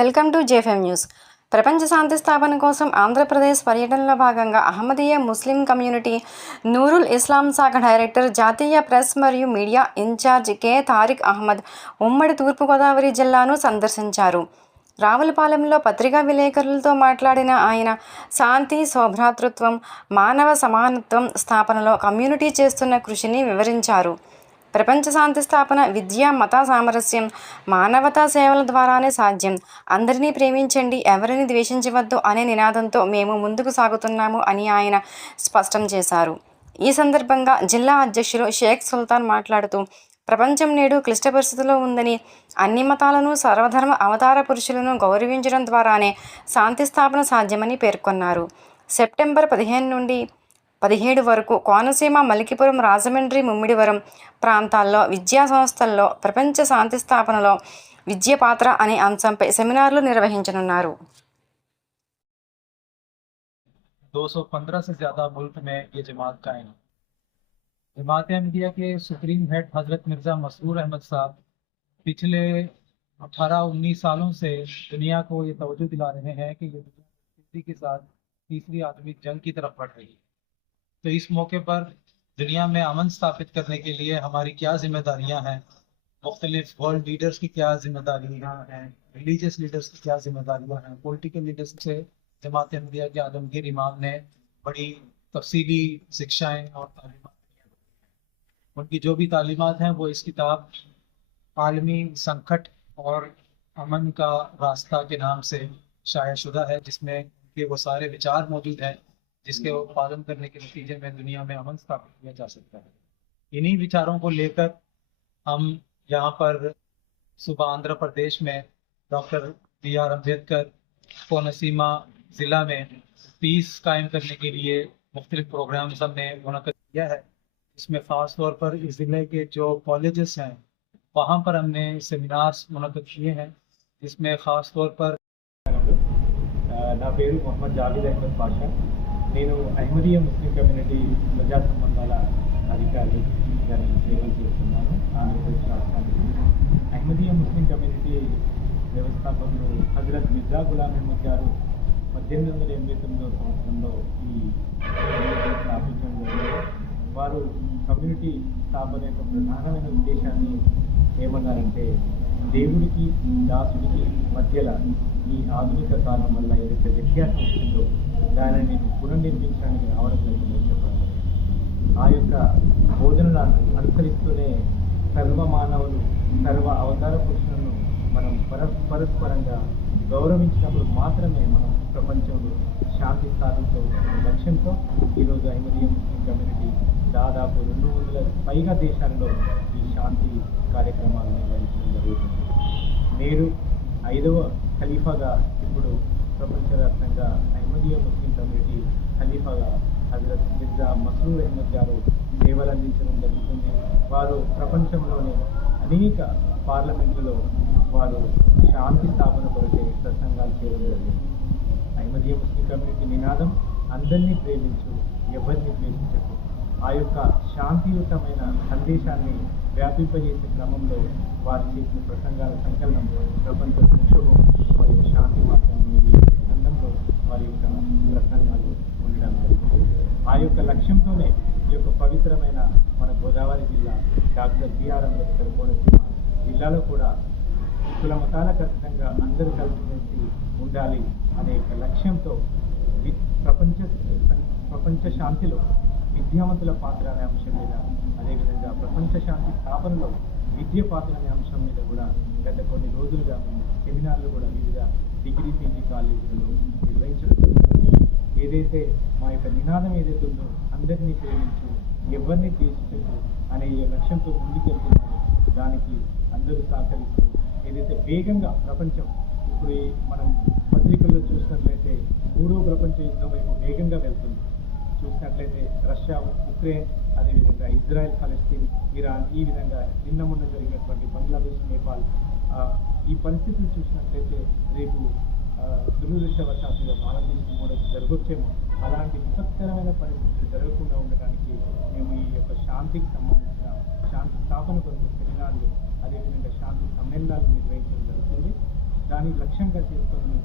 Welcome to JFM news. ప్రపంచ శాంతి స్థాపన కోసం ఆంధ్రప్రదేశ్ పర్యటనలో భాగంగా అహ్మదీయా ముస్లిం కమ్యూనిటీ నూరుల్ ఇస్లాం శాఖ డైరెక్టర్, జాతీయ ప్రెస్ మరియు media incharge K Tariq Ahmed ఉమ్మడి తూర్పుగోదావరి జిల్లాను సందర్శించారు. రావులపాలెంలో పత్రికా విలేకరులతో మాట్లాడిన ఆయన శాంతి, సౌభ్రాతృత్వం, మానవ సమానత్వం స్థాపనలో కమ్యూనిటీ చేస్తున్న కృషిని వివరించారు. ప్రపంచ శాంతి స్థాపన విద్య, మత సామరస్యం, మానవతా సేవల ద్వారానే సాధ్యం. అందరినీ ప్రేమించండి, ఎవరిని ద్వేషించవద్దు అనే నినాదంతో మేము ముందుకు సాగుతున్నాము అని ఆయన స్పష్టం చేశారు. ఈ సందర్భంగా జిల్లా అధ్యక్షులు షేక్ సుల్తాన్ మాట్లాడుతూ, ప్రపంచం నేడు క్లిష్ట పరిస్థితిలో ఉందని, అన్ని మతాలను, సర్వధర్మ అవతార పురుషులను గౌరవించడం ద్వారానే శాంతి స్థాపన సాధ్యమని పేర్కొన్నారు. సెప్టెంబర్ 15 నుండి 17 వరకు కోనసీమ, మలికిపురం, రాజమండ్రి, ముమ్మిడివరం ప్రాంతాల్లో విద్యా సంస్థల్లో ప్రపంచ శాంతి స్థాపనలో విద్య పాత్ర అనే అంశంపై సెమినార్లు నిర్వహించనున్నారు. 215 से ज्यादा मुल्क में ये जमात कायम। जमात अहमदिया के सुप्रीम हेड हजरत मिर्जा मसरूर अहमद साहब पिछले 18-19 सालों से दुनिया को ये तवज्जो दिला रहे हैं कि ये दुनिया के साथ तीसरी आधुनिक जंग की तरफ बढ़ रही है। तो इस मौके पर दुनिया में अमन स्थापित करने के लिए हमारी क्या जिम्मेदारियां हैं, मुख्तलिफ वर्ल्ड लीडर्स की क्या जिम्मेदारियां हैं, रिलीजियस लीडर्स की क्या जिम्मेदारियां हैं, पॉलिटिकल लीडर्स से जमात अहमदिया के आलमगीर इमाम ने बड़ी तफसीली शिक्षाएं और तालीमात उनकी जो भी तालीमात हैं वो इस किताब आलमी संकट और अमन का रास्ता के नाम से शाया शुदा है, जिसमें उनके वो सारे विचार मौजूद हैं जिसके पालन करने के नतीजे में दुनिया में अमन स्थापित किया जा सकता है। इन्हीं विचारों को लेकर हम यहाँ पर सुबह आंध्र प्रदेश में डॉक्टर BR अम्बेडकर कोनसीमा ज़िला में पीस कायम करने के लिए मुख्तलिफ प्रोग्राम्स हमने मुनक़्क़िद किया है। इसमें ख़ास तौर पर इस ज़िले के जो कॉलेजेस हैं वहाँ पर हमने सेमिनार्स मुनक़्क़िद किए हैं, जिसमें ख़ास तौर पर నా పేరు మొహమ్మద్ జావేద్ అహ్మద్ పాషా. నేను అహ్మదీయా ముస్లిం కమ్యూనిటీ ప్రజా సంబంధాల అధికారి దాన్ని సేవలు చేస్తున్నాను ఆంధ్రప్రదేశ్ రాష్ట్రానికి. అహ్మదీయా ముస్లిం కమ్యూనిటీ వ్యవస్థాపకులు హజరత్ మిర్జా గులాం అహ్మద్ గారు 1889 సంవత్సరంలో ఈ కమ్యూనిటీ స్థాపించడం జరిగింది. వారు కమ్యూనిటీ స్థాపన యొక్క ప్రధానమైన ఉద్దేశాన్ని ఏమన్నారంటే, దేవుడికి దాసుడికి మధ్యలో ఈ ఆధునిక కాలం వల్ల ఏదైతే వ్యత్యాసం ఉంటుందో దానిని పునర్నిర్మించడానికి రావడం జరిగిందని చెప్పడం జరిగింది. ఆ యొక్క బోధనను అనుసరిస్తూనే సర్వ మానవులు, సర్వ అవతార పురుషులను మనం పరస్పరంగా గౌరవించినప్పుడు మాత్రమే మనం ప్రపంచంలో శాంతి స్థాపించే లక్ష్యంతో ఈరోజు అహ్మదీయా ముస్లిం కమ్యూనిటీ దాదాపు 200 పైగా దేశాల్లో ఈ శాంతి కార్యక్రమాలను నిర్వహించడం జరుగుతుంది. నేడు 5వ ఖలీఫాగా ఇప్పుడు ప్రపంచవ్యాప్తంగా అహ్మదీయా ముస్లిం కమ్యూనిటీ ఖలీఫాగా హజరత్ మిర్జా మసరూర్ అహ్మద్ గారు సేవలు అందించడం జరుగుతుంది. వారు ప్రపంచంలోని అనేక పార్లమెంట్లలో వారు శాంతి స్థాపన కొరకే ప్రసంగాలు చేయడం జరిగింది. అహ్మదీయా ముస్లిం కమ్యూనిటీ నినాదం అందరినీ ప్రేమించు, ఎవరిని ద్వేషించకు. ఆ యొక్క శాంతియుతమైన సందేశాన్ని వ్యాపింపజేసే క్రమంలో వారు చేసిన ప్రసంగాల సంకలనం ప్రపంచ సంక్షోభం మరియు శాంతి మార్గంలో ఈ గ్రంథంలో వారి యొక్క ప్రసంగాలు ఉండడం జరిగింది. ఆ యొక్క లక్ష్యంతోనే ఈ యొక్క పవిత్రమైన మన గోదావరి జిల్లా డాక్టర్ BR అంబేద్కర్ కోనసీమ జిల్లాలో కూడా కుల మతాల ఖచ్చితంగా అందరూ కలిసిమెలిసి ఉండాలి అనే యొక్క లక్ష్యంతో ప్రపంచ శాంతిలో విద్యావంతుల పాత్ర అనే అంశం మీద, అదేవిధంగా ప్రపంచ శాంతి స్థాపనలో విద్య పాత్ర అనే అంశం మీద కూడా గత కొన్ని రోజులుగా సెమినార్లు కూడా వివిధ డిగ్రీ PG కాలేజీలలో నిర్వహించడం జరుగుతుంది. ఏదైతే మా యొక్క నినాదం ఏదైతే ఉందో అందరినీ ప్రేమించు, ఎవరిని ద్వేషించు అనే ఈ లక్ష్యంతో ముందుకెళ్తున్నామో దానికి అందరూ సహకరిస్తూ ఏదైతే వేగంగా ప్రపంచం ఇప్పుడు మనం పత్రికల్లో చూసినట్లయితే 3వ ప్రపంచ యుద్ధం వైపు వేగంగా వెళ్తుంది. చూసినట్లయితే రష్యా, ఉక్రెయిన్, అదేవిధంగా ఇజ్రాయెల్, ఫలస్తీన్, ఇరాన్, ఈ విధంగా నిన్న మొన్న జరిగినటువంటి బంగ్లాదేశ్, నేపాల్, ఈ పరిస్థితులు చూసినట్లయితే రేపు దురదృష్టవశాత్తుగా భారతదేశం కూడా జరగొచ్చేమో. అలాంటి విపత్కరమైన పరిస్థితులు జరగకుండా ఉండడానికి మేము ఈ యొక్క శాంతికి సంబంధించిన శాంతి స్థాపన కొరకు సెమినార్లు, అదేవిధంగా శాంతి సమ్మేళనాలు నిర్వహించడం జరుగుతుంది. దాని లక్ష్యంగా చేసుకొని